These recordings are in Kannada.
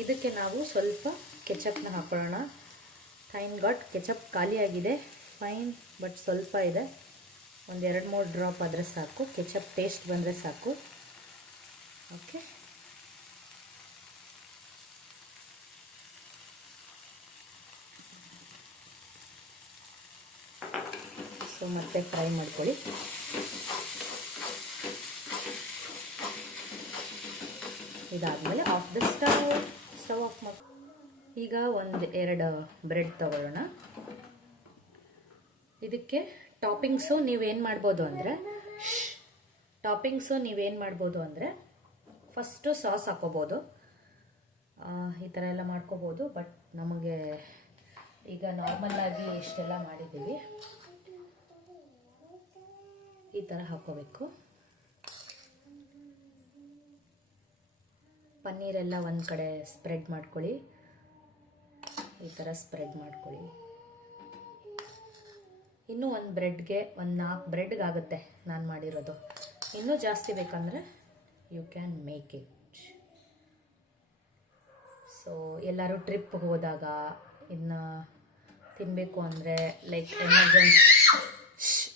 ಇದಕ್ಕೆ ನಾವು ಸ್ವಲ್ಪ ಕೆಚಪ್ನ ಹಾಕೊಳ್ಳೋಣ. ಥ್ಯಾಂಕ್ ಗಾಡ್ ಕೆಚಪ್ ಖಾಲಿಯಾಗಿದೆ. ಫೈನ್, ಬಟ್ ಸ್ವಲ್ಪ ಇದೆ. ಒಂದು 2-3 ಡ್ರಾಪ್ ಆದರೆ ಸಾಕು. ಕೆಚಪ್ ಟೇಸ್ಟ್ ಬಂದರೆ ಸಾಕು. ಓಕೆ, ಸೊ ಮತ್ತೆ ಫ್ರೈ ಮಾಡ್ಕೊಳ್ಳಿ. ಇದಾದಮೇಲೆ ಆಫ್ ದ ಸ್ಟವ್ ಆಫ್ ಮಾಡಿ. ಈಗ 1-2 ಬ್ರೆಡ್ ತಗೊಳ್ಳೋಣ. ಇದಕ್ಕೆ ಟಾಪಿಂಗ್ಸು ನೀವೇನು ಮಾಡ್ಬೋದು ಅಂದರೆ ಫಸ್ಟು ಸಾಸ್ ಹಾಕೋಬೋದು. ಈ ಥರ ಎಲ್ಲ ಮಾಡ್ಕೋಬೋದು. ಬಟ್ ನಮಗೆ ಈಗ ನಾರ್ಮಲ್ಲಾಗಿ ಇಷ್ಟೆಲ್ಲ ಮಾಡಿದ್ದೀವಿ. ಈ ಥರ ಹಾಕೋಬೇಕು. ಪನ್ನೀರೆಲ್ಲ ಒಂದು ಕಡೆ ಸ್ಪ್ರೆಡ್ ಮಾಡ್ಕೊಳ್ಳಿ. ಈ ಥರ ಸ್ಪ್ರೆಡ್ ಮಾಡ್ಕೊಳ್ಳಿ. ಇನ್ನೂ ಒಂದು ಬ್ರೆಡ್ಗೆ 4 ಬ್ರೆಡ್ಗೆ ಆಗುತ್ತೆ ನಾನು ಮಾಡಿರೋದು. ಇನ್ನೂ ಜಾಸ್ತಿ ಬೇಕಂದರೆ you can make it. So ಎಲ್ಲರೂ ಟ್ರಿಪ್ ಹೋದಾಗ ಇನ್ನು ತಿನ್ನಬೇಕು ಅಂದರೆ ಲೈಕ್ ಎಮರ್ಜೆನ್ಸಿ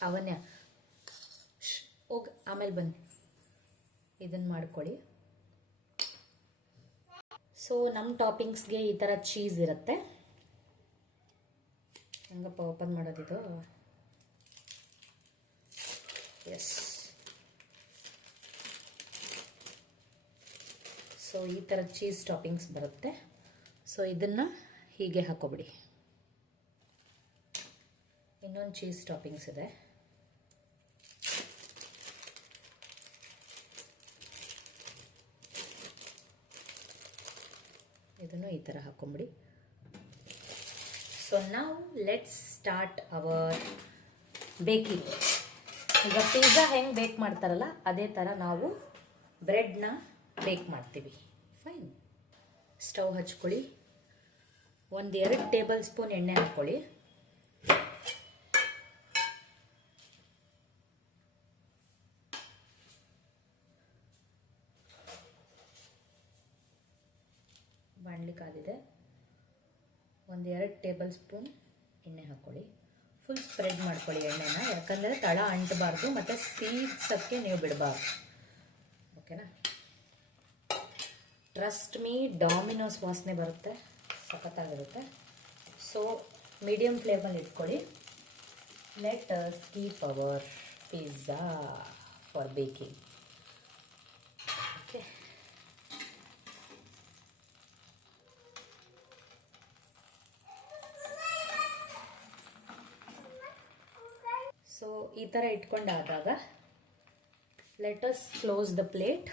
ಅವನ್ನೇ ಹೋಗಿ ಆಮೇಲೆ ಬನ್ನಿ, ಇದನ್ನು ಮಾಡ್ಕೊಳ್ಳಿ. ಸೊ ನಮ್ಮ ಟಾಪಿಂಗ್ಸ್ಗೆ ಈ ಥರ ಚೀಸ್ ಇರುತ್ತೆ. ಹಂಗಪ್ಪ ಓಪನ್ ಮಾಡೋದಿದು. ಎಸ್, ಸೊ ಈ ಥರ ಚೀಸ್ ಟಾಪಿಂಗ್ಸ್ ಬರುತ್ತೆ. ಸೊ ಇದನ್ನು ಹೀಗೆ ಹಾಕೋಬಿಡಿ. ಇನ್ನೊಂದು ಚೀಸ್ ಟಾಪಿಂಗ್ಸ್ ಇದೆ. ಇದನ್ನು ಈ ಥರ ಹಾಕೊಂಬಿಡಿ. ಸೊ ನಾವು ಲೆಟ್ಸ್ ಸ್ಟಾರ್ಟ್ ಅವರ್ ಬೇಕಿಂಗ್. ಈಗ ಪಿಜ್ಜಾ ಹೆಂಗೆ ಬೇಕ್ ಮಾಡ್ತಾರಲ್ಲ ಅದೇ ಥರ ನಾವು ಬ್ರೆಡ್ನ ಬೇಕ್ ಮಾಡ್ತೀವಿ. ಫೈನ್, ಸ್ಟವ್ ಹಚ್ಕೊಳ್ಳಿ. 1-2 ಟೇಬಲ್ ಸ್ಪೂನ್ ಎಣ್ಣೆ ಹಾಕ್ಕೊಳ್ಳಿ. ಬಾಣಲಿ ಕಾದಿದೆ. 1-2 ಟೇಬಲ್ ಸ್ಪೂನ್ ಎಣ್ಣೆ ಹಾಕ್ಕೊಳ್ಳಿ. ಫುಲ್ ಸ್ಪ್ರೆಡ್ ಮಾಡ್ಕೊಳ್ಳಿ ಎಣ್ಣೆನ, ಯಾಕಂದರೆ ತಳ ಅಂಟಬಾರ್ದು ಮತ್ತು ಸೀಡ್ಸಕ್ಕೆ ನೀವು ಬಿಡಬಾರ್ದು. ಓಕೆನಾ? ಟ್ರಸ್ಟ್ ಮೀ, ಡಾಮಿನೋಸ್ ವಾಸನೆ ಬರುತ್ತೆ, ಸಖತ್ತಾಗಿರುತ್ತೆ. ಸೊ ಮೀಡಿಯಮ್ ಫ್ಲೇಮಲ್ಲಿ ಇಟ್ಕೊಳ್ಳಿ. Let us keep our pizza for baking. Okay, so ಈ ಥರ ಇಟ್ಕೊಂಡಾದಾಗ let us close the plate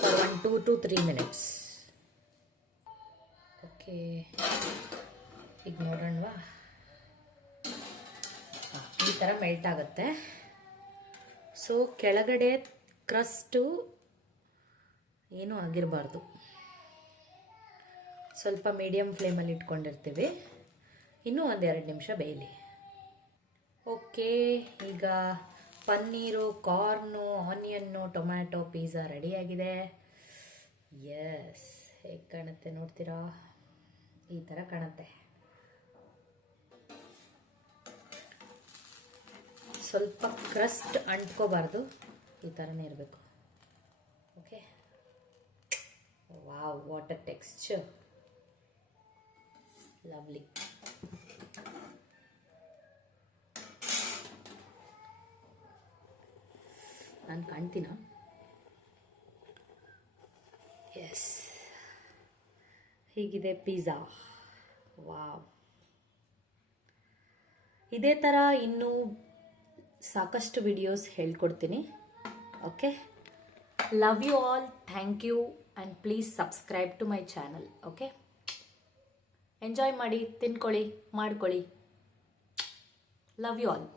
for 1 to 3 minutes. Okay, ಈಗ ನೋಡೋಣವಾ. ಈ ಥರ ಮೆಲ್ಟ್ ಆಗುತ್ತೆ. ಸೊ ಕೆಳಗಡೆ ಕ್ರಸ್ಟು ಏನೂ ಆಗಿರಬಾರ್ದು. ಸ್ವಲ್ಪ ಮೀಡಿಯಮ್ ಫ್ಲೇಮಲ್ಲಿ ಇಟ್ಕೊಂಡಿರ್ತೀವಿ. ಇನ್ನೂ 1-2 ನಿಮಿಷ ಬೇಯಲಿ. ಓಕೆ, ಈಗ paneer, corn, onion, tomato pizza ರೆಡಿಯಾಗಿದೆ. ಎಸ್, ಹೇಗೆ ಕಾಣುತ್ತೆ ನೋಡ್ತೀರಾ? ಈ ಥರ ಕಾಣುತ್ತೆ. ಸ್ವಲ್ಪ ಕ್ರಸ್ಟ್ ಅಂಟ್ಕೋಬಾರ್ದು, ಈ ಥರನೇ ಇರಬೇಕು. Okay, wow, what a texture, lovely. ನಾನು ಕಾಣ್ತೀನ? ಎಸ್, ಹೀಗಿದೆ ಪಿಜ್ಜಾ. ವಾವ್. ಇದೇ ಥರ ಇನ್ನೂ ಸಾಕಷ್ಟು ವಿಡಿಯೋಸ್ ಹೇಳ್ಕೊಡ್ತೀನಿ. Okay, love you all, thank you, and please subscribe to my channel. Okay, enjoy ಮಾಡಿ, ತಿನ್ಕೊಳ್ಳಿ, ಮಾಡ್ಕೊಳ್ಳಿ. Love you all.